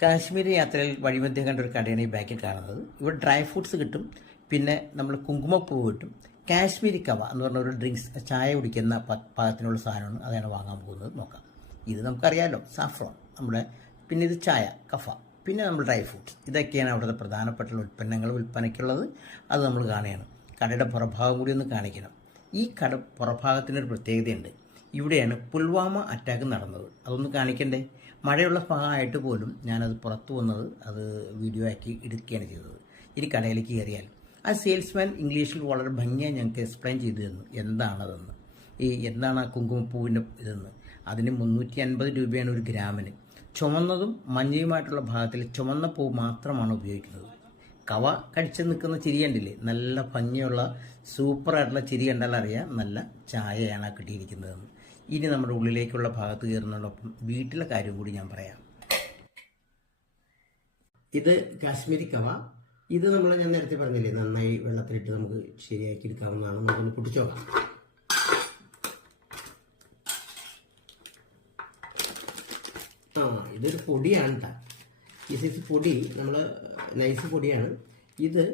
കാശ്മീരി യാത്രയിൽ വഴിമധ്യം കണ്ട ഒരു കടയാണ് ഈ ബാക്കിൽ കാണുന്നത്. ഇവിടെ ഡ്രൈ ഫ്രൂട്ട്സ് കിട്ടും, പിന്നെ നമ്മൾ കുങ്കുമപ്പൂവ് കിട്ടും, കാശ്മീരി കവ എന്ന് പറഞ്ഞ ഒരു ഡ്രിങ്ക്സ്, ചായ കുടിക്കുന്ന പാകത്തിനുള്ള സാധനമാണ്. അതാണ് വാങ്ങാൻ പോകുന്നത്. നോക്കാം. ഇത് നമുക്കറിയാമല്ലോ, സാഫ്രോൺ നമ്മുടെ, പിന്നെ ഇത് ചായ, കഫ, പിന്നെ നമ്മൾ ഡ്രൈ ഫ്രൂട്ട്സ്. ഇതൊക്കെയാണ് അവിടുത്തെ പ്രധാനപ്പെട്ട ഉൽപ്പന്നങ്ങൾ വിൽപ്പനയ്ക്കുള്ളത്. അത് നമ്മൾ കാണുകയാണ്. കടയുടെ പുറഭാഗം കൂടി ഒന്ന് കാണിക്കണം. ഈ കട പുറഭാഗത്തിനൊരു പ്രത്യേകതയുണ്ട്. ഇവിടെയാണ് പുൽവാമ അറ്റാക്ക് നടന്നത്. അതൊന്ന് കാണിക്കണ്ടേ? മഴയുള്ള ഭാഗമായിട്ട് പോലും ഞാനത് പുറത്തു വന്നത് അത് വീഡിയോ ആക്കി എടുക്കുകയാണ് ചെയ്തത്. ഇനി കടയിലേക്ക് കയറിയാൽ ആ സെയിൽസ്മാൻ ഇംഗ്ലീഷിൽ വളരെ ഭംഗിയായി ഞങ്ങൾക്ക് എക്സ്പ്ലെയിൻ ചെയ്തു തന്നു എന്താണതെന്ന്, എന്താണ് ആ കുങ്കുമപ്പൂവിൻ്റെ ഇതെന്ന്. അതിന് 350 രൂപയാണ് ഒരു ഗ്രാമിന്. ചുമന്നതും മഞ്ഞയുമായിട്ടുള്ള ഭാഗത്തിൽ ചുമന്ന പൂ മാത്രമാണ് ഉപയോഗിക്കുന്നത്. കവ കടിച്ചു നിൽക്കുന്ന ചിരി കണ്ടില്ലേ? നല്ല ഭംഗിയുള്ള സൂപ്പറായിട്ടുള്ള ചിരി കണ്ടാൽ അറിയാം നല്ല ചായയാണ് ആ കിട്ടിയിരിക്കുന്നതെന്ന്. ഇനി നമ്മുടെ ഉള്ളിലേക്കുള്ള ഭാഗത്ത് കയറുന്നതോടൊപ്പം വീട്ടിലെ കാര്യം കൂടി ഞാൻ പറയാം. ഇത് കാശ്മീരി കവ. ഇത് ഞാൻ നേരത്തെ പറഞ്ഞില്ലേ, നന്നായി വെള്ളത്തിലിട്ട് നമുക്ക് ശരിയാക്കി എടുക്കാവുന്നതാണ്. നമുക്കൊന്ന് പൊട്ടിച്ചു നോക്കാം. ഇതൊരു പൊടിയാണ് കേട്ടോ. ഈ സൈസ് പൊടി നമ്മൾ നൈസ് പൊടിയാണ്. ഇത്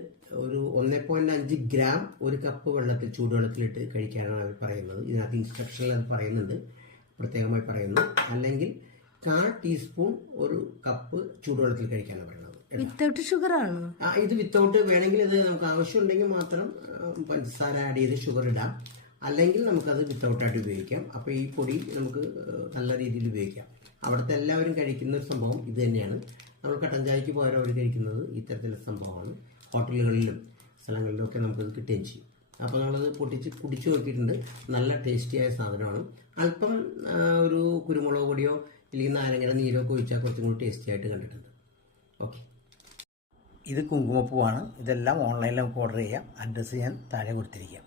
ഒരു 1.5 ഗ്രാം ഒരു കപ്പ് വെള്ളത്തിൽ, ചൂടുവെള്ളത്തിലിട്ട് കഴിക്കാനാണ് അവർ പറയുന്നത്. ഇതിനകത്ത് ഇൻസ്ട്രക്ഷനിൽ അത് പറയുന്നുണ്ട്, പ്രത്യേകമായി പറയുന്നു. അല്ലെങ്കിൽ 1/4 ടീസ്പൂൺ ഒരു കപ്പ് ചൂടുവെള്ളത്തിൽ കഴിക്കാനാണ് പറയുന്നത്. വിത്തൗട്ട് ഷുഗർ ആണ് ഇത്. വിത്തൗട്ട് വേണമെങ്കിൽ ഇത് നമുക്ക് ആവശ്യമുണ്ടെങ്കിൽ മാത്രം പഞ്ചസാര ആഡ് ചെയ്ത് ഷുഗർ ഇടാം, അല്ലെങ്കിൽ നമുക്കത് വിത്തൗട്ടായിട്ട് ഉപയോഗിക്കാം. അപ്പോൾ ഈ പൊടി നമുക്ക് നല്ല രീതിയിൽ ഉപയോഗിക്കാം. അവിടുത്തെ എല്ലാവരും കഴിക്കുന്ന ഒരു സംഭവം ഇത് തന്നെയാണ്. നമ്മൾ കട്ടൻ ചായക്ക് പകരം അവർ കഴിക്കുന്നത് ഇത്തരത്തിലുള്ള സംഭവമാണ്. ഹോട്ടലുകളിലും സ്ഥലങ്ങളിലുമൊക്കെ നമുക്കത് കിട്ടുകയും ചെയ്യും. അപ്പോൾ നമ്മളത് പൊട്ടിച്ച് കുടിച്ചു നോക്കിയിട്ടുണ്ട്. നല്ല ടേസ്റ്റിയായ സാധനമാണ്. അല്പം ഒരു കുരുമുളക് പൊടിയോ അല്ലെങ്കിൽ നാരങ്ങയുടെ നീരോ ഒക്കെ ഒഴിച്ചാൽ കുറച്ചും കൂടി ടേസ്റ്റി ആയിട്ട് കണ്ടിട്ടുണ്ട്. ഓക്കെ. ഇത് കുങ്കുമപ്പൂവാണ്. ഇതെല്ലാം ഓൺലൈനിൽ നമുക്ക് ഓർഡർ ചെയ്യാം. അഡ്രസ്സ് ഞാൻ താഴെ കൊടുത്തിരിക്കാം.